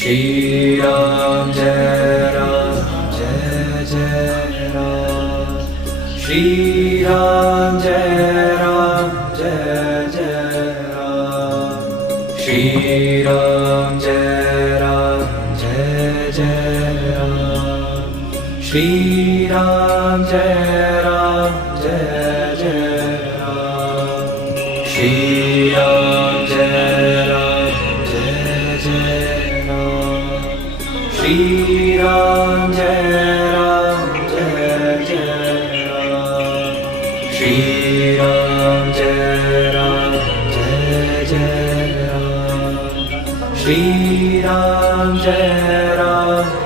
Shri Ram Jai Ram Jai Jai Ram. Shri Ram Jai Ram Jai Jai Ram. Shri Ram Jai Ram Jai Jai Ram. Shri Ram Jai Ram Jai Jai Ram. Shri Ram Jai Ram Jai Jai Ram. Shri Ram Jai Ram Jai Jai Ram. Shri Ram Jai Ram Jai Jai Ram. Shri Ram Jai Ram